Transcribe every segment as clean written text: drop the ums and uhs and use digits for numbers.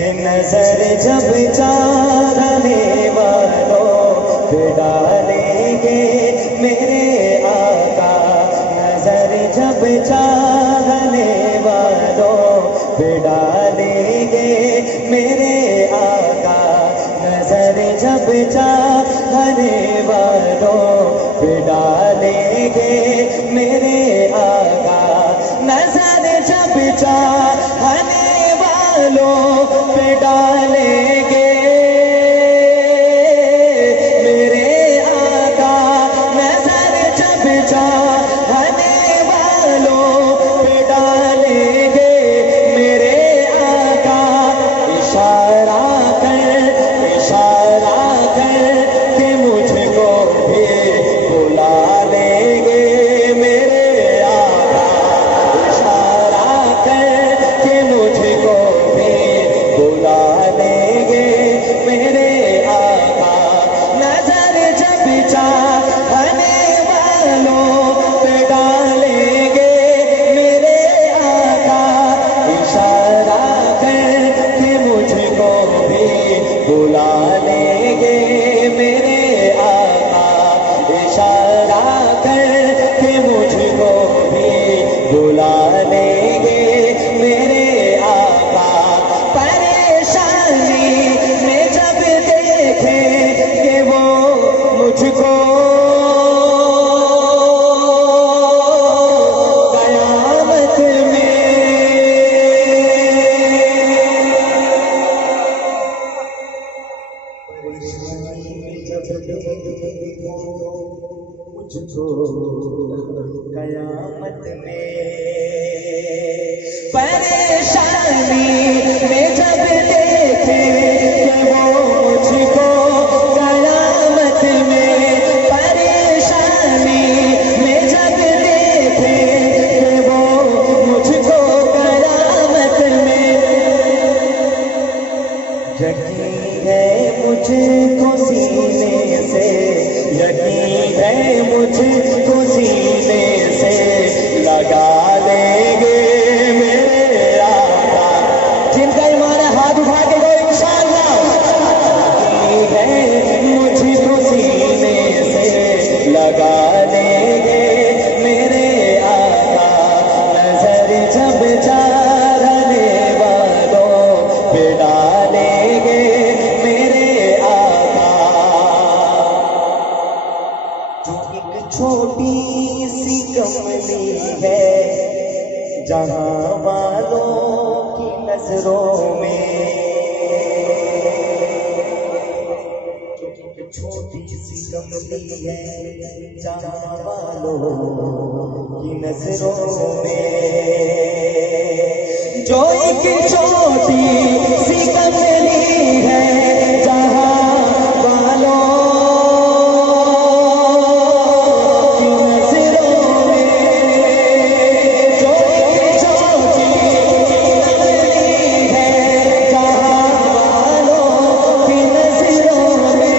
کہ نظر جب چاہنے والوں پہ ڈالیں گے میرے آقا، نظر جب چاہنے والوں پہ ڈالیں گے میرے آقا، نظر جب چاہنے والوں پہ ڈالیں گے میرے آقا، نظر جب چاہنے والوں پہ ڈالیں گے میرے آقا، نظر جب چاہنے والوں پہ ڈالیں گے میرے آقا، اشارہ کر کہ مجھ کو بھی بلا لیں گے میرے آقا، اشارہ کر کہ مجھ کو بھی بلا لیں گے میرے آقا، نظر جب چاہنے والوں پہ ڈالیں گے میرے آقا، اشارہ کر کہ مجھ کو بھی بلا لیں گے میرے آقا، اشارہ کر کہ مجھ کو بھی بلا لیں گے میرے آقا، پریشانی میں جب دیکھیں کہ وہ مجھ کو قیامت میں، پریشانی میں جب دیکھیں مجھ کو قیامت میں، پریشانی میں جب دیکھیں کہ وہ مجھ کو قیامت میں، پریشانی میں جب دیکھیں کہ وہ مجھ کو قیامت میں، یقین ہے مجھ کو سینے سے، یقین ہے مجھ کو سینے سے لگا لیں گے میرے آقا، جن کا ایمان ہے ہاتھ اٹھا کے گو انشاءاللہ، یقین ہے مجھ کو سینے سے لگا لیں گے میرے آقا، نظر جب چاہنے والوں پہ ڈالیں گے میرے آقا، جو ایک چھوٹی سی کملی ہے جہاں والوں کی نظروں میں، جو ایک چھوٹی سی کملی ہے جہاں والوں کی نظروں میں، جو ایک چھوٹی سی کملی ہے جہاں والوں کی نظروں میں، جو ایک چھوٹی کملی ہے جہاں والوں کی نظروں میں،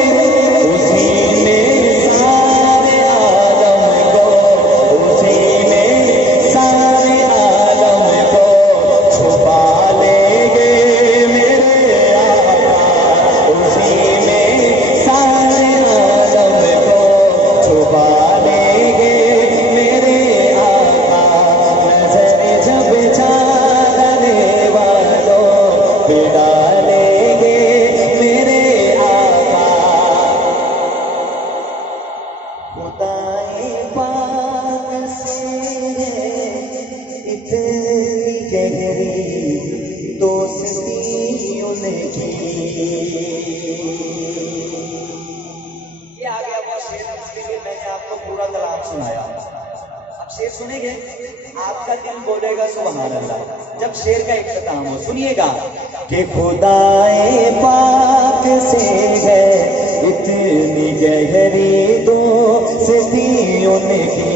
اسی میں سارے عالم کو، اسی میں سارے عالم کو چھپا لیں گے میرے آقا، اسی میں سارے عالم کو چھپا لیں گے میرے آقا، نظر جب چاہنے والوں پہ ڈالیں گے میرے آقا، خدائے پاک سے ہے اتنی گہری دوستی ان کی، یہ آ گیا وہ شعر جس کے لیے میں نے آپ کو پورا کلام سنایا، اب شعر سنیں گے آپ کا دل بولے گا سبحان اللہ جب شعر کا اختتام ہو، سنیے گا کہ خدائے پاک سے ہے اتنی گہری دوستی ان کی،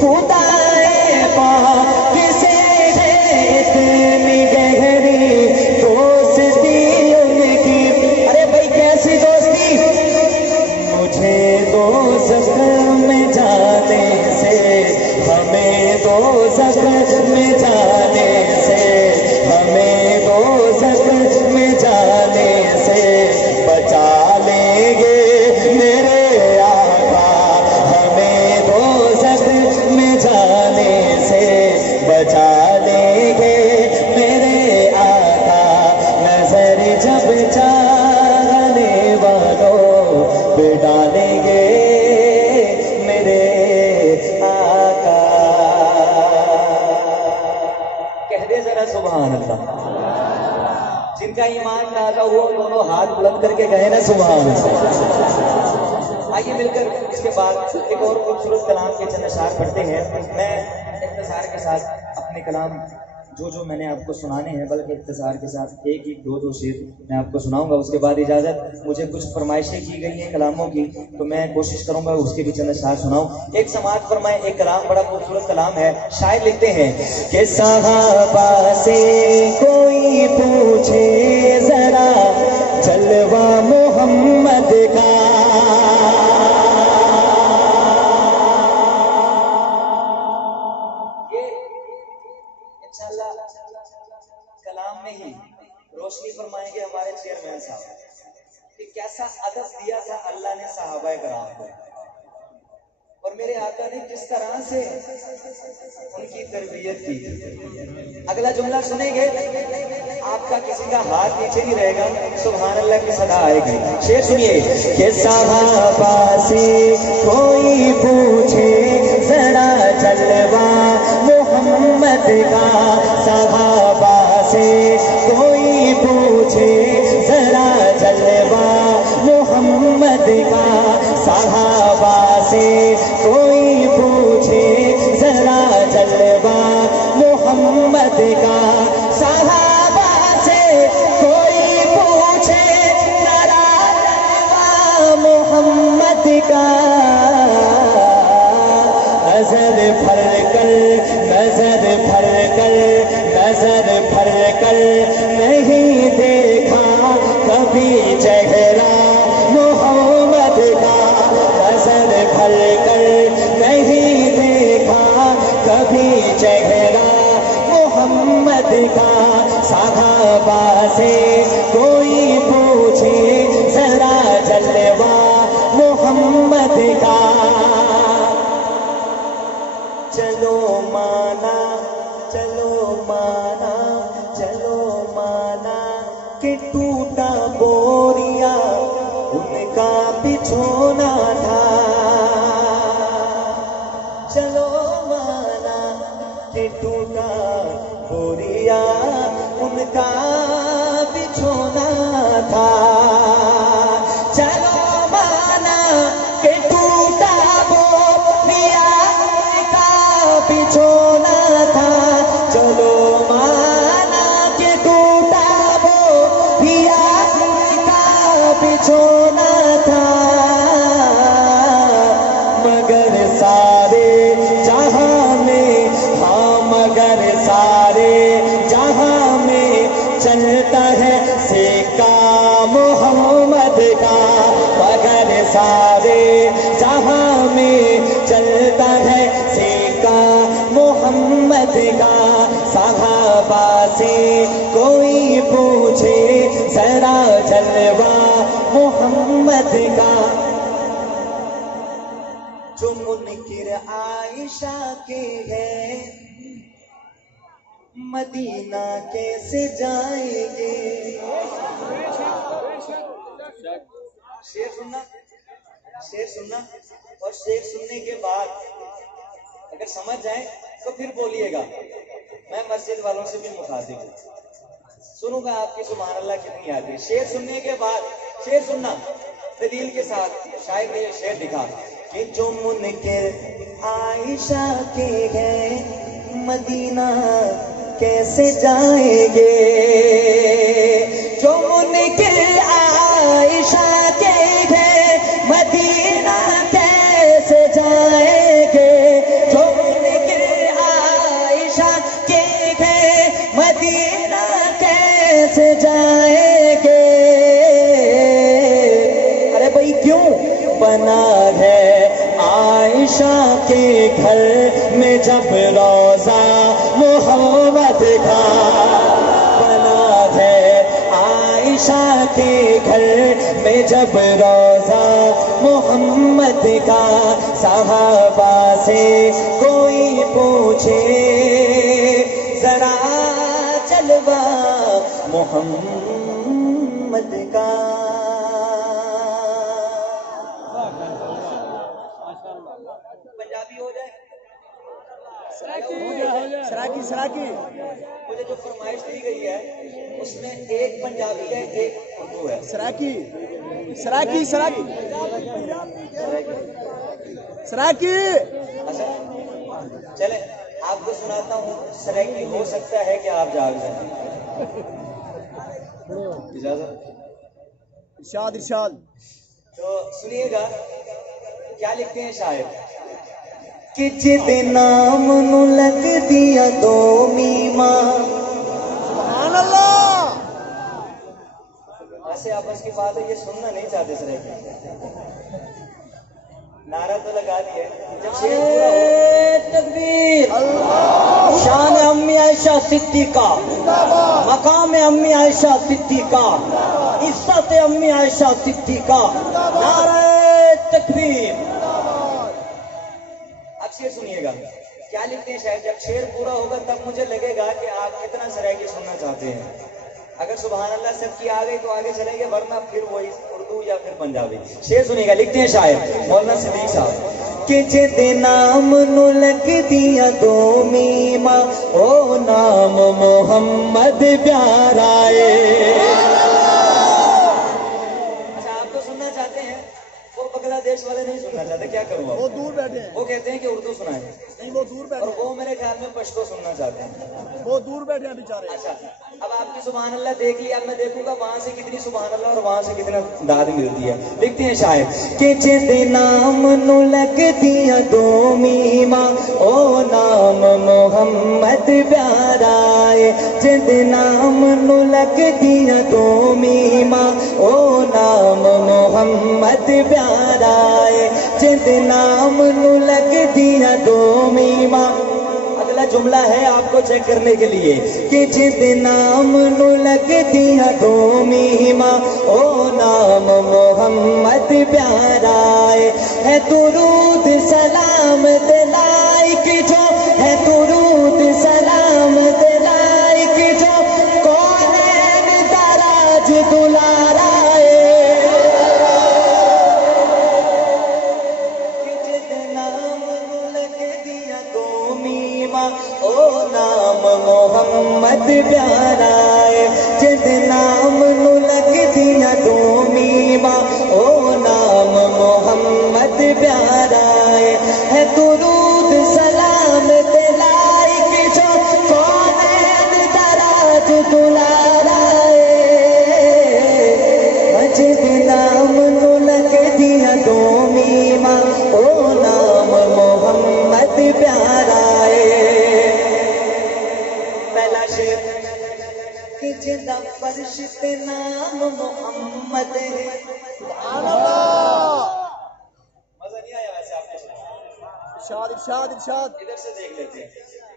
خدائے پاک سے ہے اتنی گہری دوستی ان کی، ارے بھائی کیسی دوستی، مجھے دوزخ میں جانے سے، ہمیں دوزخ میں جانے سے، ہمیں دوزخ میں جن کا ایمان تازہ ہوا دونوں ہاتھ بلند کر کے گئے نا سبحان اللہ. آئیے مل کر اس کے بعد ایک اور خوبصورت کلام کے چند اشعار پڑھتے ہیں. میں اختصار کے ساتھ اپنے کلام جو میں نے آپ کو سنانے ہیں بلکہ اختصار کے ساتھ ایک دو شعر میں آپ کو سناؤں گا. اس کے بعد اجازت, مجھے کچھ فرمائشیں کی گئی ہیں کلاموں کی تو میں کوشش کروں گا اس کے بھی چند اشعار سناؤں. ایک سماعت فرمائیں. ایک کلام بڑا خوبصورت کلام ہے. شاعر لکھتے ہیں کہ صحابہ سے کوئی پوچھے ذرا جلوہ محمد کا, کلام میں ہی روشنی فرمائیں گے ہمارے چیئرمین صاحب کہ کیسا ادب دیا تھا اللہ نے صحابہ کرام کو, اور میرے آقا نے کس طرح سے ان کی تربیت کی. اگلا جملہ سنیں گے آپ کا کسی کا ہاتھ نیچے نہیں رہے گا, سبحان اللہ کی صدا آئے گی. شعر سنیے کہ صحابہ سے کوئی پوچھے ذرا جلوہ محمد کا, صحابہ سے کوئی پوچھے ذرا جلوہ محمد کا, صحابہ سے کوئی پوچھے ذرا جلوہ محمد کا, صحابہ سے کوئی پوچھے ذرا جلوہ محمد کا. نظر پھر کر نہیں دیکھا کبھی چہرہ محمد کا, نظر پھر کر نہیں دیکھا کبھی چہرہ محمد کا, صحابہ سے کوئی پوچھے ذرا جلوہ محمد کا. چلو مانا کہ ٹوٹا بوریا ان کا بچھونا تھا, چلو مانا کہ ٹوٹا بوریا ان کا بچھونا تھا, چلو مانا کہ ٹوٹا بوریا ان کا بچھونا تھا, چلو مانا کہ ٹوٹا بوریا ان کا بچھونا تھا. مگر سارے جہاں میں, ہاں مگر سارے جہاں میں چلتا ہے سکہ محمد کا, مگر سارے جہاں میں چلتا ہے سکہ محمد کا, صحابہ سے کوئی پوچھے ذرا جلوہ محمد کا. جو منکر عائشہ کے ہے مدینہ کیسے جائیں گے. شعر سننا اور شعر سننے کے بعد اگر سمجھ جائیں تو پھر بولیے گا. میں مسجد والوں سے بھی مخاطب ہوں, سنوں گا آپ کی سبحان اللہ کتنی آتی ہے. شعر سننے کے بعد شعر سننا دلیل کے ساتھ. شاعر نے یہ شعر لکھا کہ جو منکر عائشہ کے ہیں مدینہ کیسے جائیں گے, جو منکر عائشہ کے ہیں مدینہ کیسے جائیں گے, جو منکر عائشہ کے ہیں مدینہ کیسے جائیں گے. ارے بھائی کیوں بنا ہے عائشہ کے گھر میں جب روضہ محمد کا, بنا ہے عائشہ کے گھر میں جب روضہ محمد کا, صحابہ سے کوئی پوچھے ذرا جلوہ محمد کا. پنجابی ہو جائے, سراکی مجھے جو فرمائش دی گئی ہے اس میں ایک پنجابی ہے ایک اردو ہے. سراکی سراکی سراکی سراکی. اچھا چلے آپ کو سناتا ہوں. سریکی ہو سکتا ہے کہ آپ جاگ جائیں. اجازت. ارشاد ارشاد. تو سنیے گا کیا لکھتے ہیں شاعر کہ جدے نام نو لگ دیا دو میما. سبحان اللہ. ایسے آپس کی بات ہے یہ سننا نہیں چاہتے سر. نعرہ تو لگا دیے. جب شعر پورا ہو تکبیر. شان امی عائشہ صدیقہ, مقام امی عائشہ صدیقہ, عزت امی عائشہ صدیقہ. نعرہ تکبیر. اب شعر سنیے گا کیا لکھتے ہیں شاید. جب شعر پورا ہوگا تب مجھے لگے گا کہ آپ کتنا سرائکی سننا چاہتے ہیں. اگر سبحان اللہ سب کی آ گئی تو آگے چلیں گے, ورنہ پھر وہی اردو یا پھر پنجابی. شعر سنیے گا. لکھتے ہیں شاعر مولانا صدیق صاحب کہ جدے نام نو لگ دیا دو میما او نام محمد پیارا ہے. اچھا آپ تو سننا چاہتے ہیں, وہ بنگلہ دیش والے نہیں سننا چاہتے. کیا کروں وہ دور بیٹھے ہیں, وہ کہتے ہیں کہ اردو سنائیں. نہیں وہ دور بیٹھے اور ہیں, وہ میرے خیال میں پشتو سننا چاہتے ہیں. وہ دور بیٹھے ہیں بیچارے. اچھا اب آپ کی سبحان اللہ دیکھ لی. اب میں دیکھوں گا وہاں سے کتنی سبحان اللہ اور وہاں سے کتنا داد ملتی ہے. لکھتے ہیں شاعر کہ جدے نام نو لگ دیا دو میما او نام محمد پیارا ہے. جدے نام نو لگ دیا دو میما او نام محمد پیارا ہے. جدے نام نو لگ دیا دو میما. اگلا جملہ ہے آپ کو چیک کرنے کے لیے کہ جدے نام نو لگ دیا دو میما او نام محمد پیارا ہے. درود سلام دلائی کی جو ہے, درود سلام دلائی کی جو کونین دراج دلارا ہے. کہ جدے نام نو لگ دیا دو میما او نام محمد پیارا ہے. جدے نام نو لگ دیا دو میما او نام محمد پیارا ہے. درود سلام دلائی کی جو کونین دراج دلارا ہے. جدے نام نو لگ دیا دو میما او نام محمد پیارا ہے. پہلا شعر کہ جدا فرش تے نام محمد ہے. سبحان اللہ. مزہ نہیں آیا ویسے آپ کو. ارشاد ارشاد ارشاد. ادھر سے دیکھ لیتے ہیں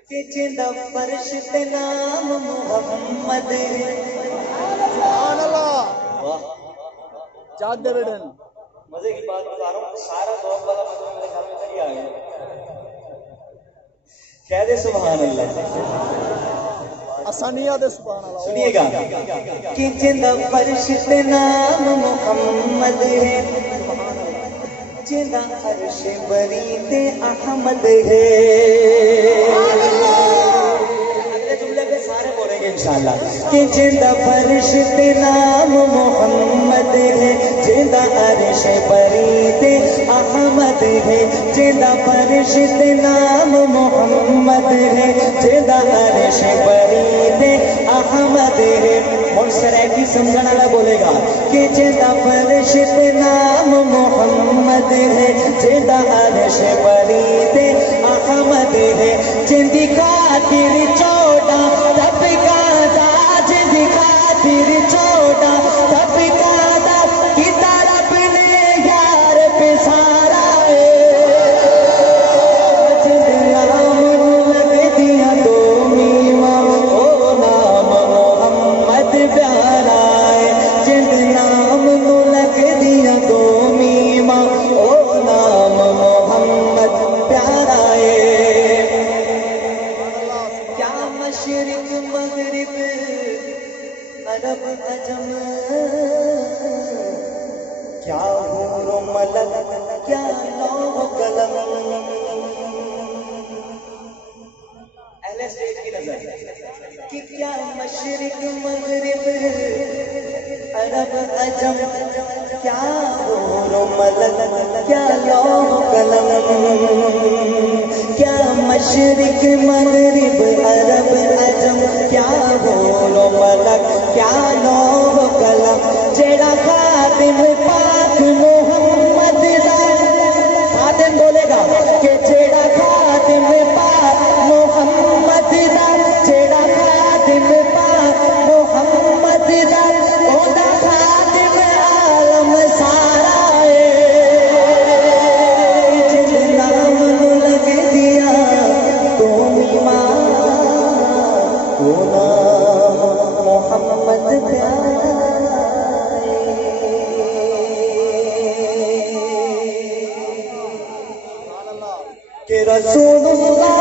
کہ جدا فرش تے نام محمد ہے. سبحان اللہ. واہ جاگ دے بیٹھے. مزے کی بات بتا رہا ہوں. سارا ذوق والا مزہ میرے گھر میں نہیں آ گیا. کہہ دے سبحان اللہ. آسانیاں دے سبحان اللہ. سنیے گا کہ جدا فرش تے نام محمد ہے. جدا عرش بری تے احمد ہے. اگلے جملے پہ سارے بولیں گے انشاءاللہ کہ جدا فرش تے نام محمد ہے. جدا عرش بری تے احمد ہے. جدا فرش تے نام محمد ہے. جدا عرش بری تے احمد ہے. اور سرائکی سمجھنے والا بولے گا کہ جدا فرش تے نام محمد ہے. جدا عرش بری تے احمد ہے. جندی خاطر چوڑا تب کا دا, جندی خاطر چوڑا تب کا دا, کتا رب نے یار پہ سارا ہے. جدے نام لگ دیا دو میما او نام محمد پیارا ہے. جدے نام لگ دیا دو میما او نام محمد پیارا ہے. کیا مشرق مغرب عرب عجم, کیا حور و ملک, کیا لوح و قلم. اہل اسٹیج کی نظر کہ کیا مشرق مغرب عرب عجم کیا حور و ملک کیا لوح قلم کیا مشرق مغرب عرب عجم کیا حور و ملک کیا لوح قلم جیڑا خادم پاک محمد دا خادم بولے گا کہ جیڑا خادم پاک محمد دا جیڑا خادم پاک محمد دا اودا خادم عالم سارا ہے جن نام لگ دیا تو ایمان تو نام محمد پیارے کہ رسول اللہ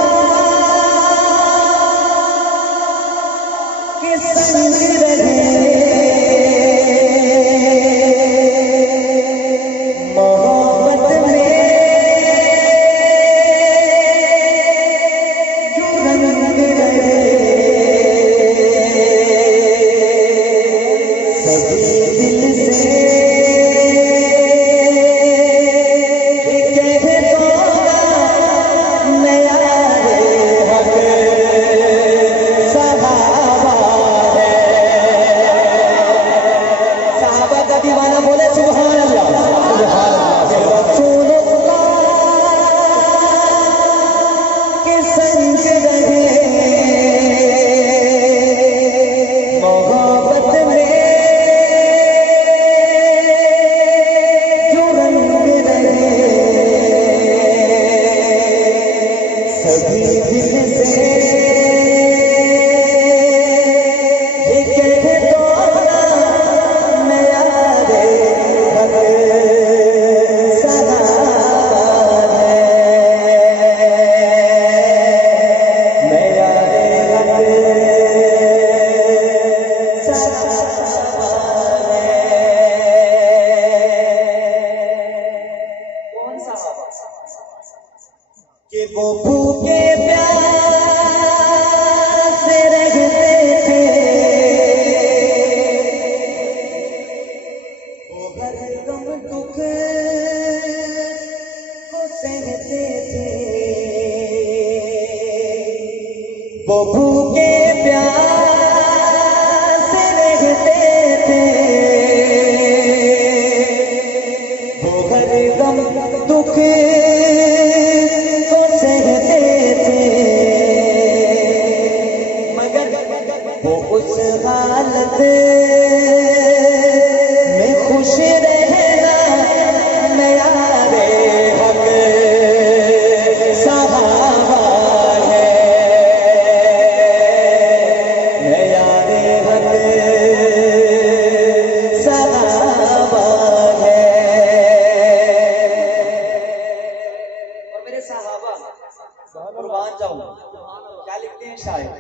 کے سنگ رہے محبت میں جو رنگ رہے سبھی دل سے کہ وہ بھوکے پیاس رہتے تھے وہ ہر غم دکھ کو سہتے تھے وہ بھوکے پیاس رہتے تھے وہ ہر غم دکھ حالت میں خوش رہنا میارے حق صحابہ ہے میارے حق صحابہ ہے اور میرے صحابہ قربان جاؤں کیا لکھتے ہیں شاعر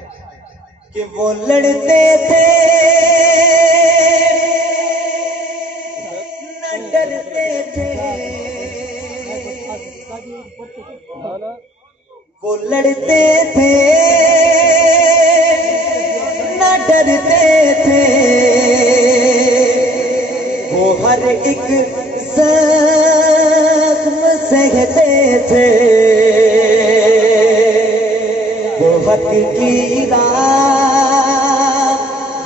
کہ وہ لڑتے تھے نہ ڈرتے تھے وہ لڑتے تھے نہ ڈرتے تھے وہ ہر ایک زخم سہتے تھے وہ حق کی راہ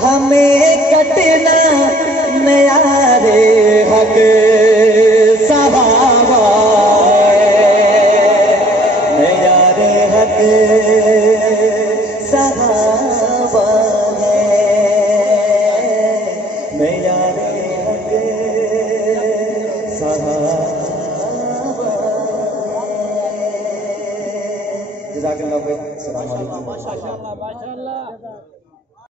ہمیں کٹنا میارے حق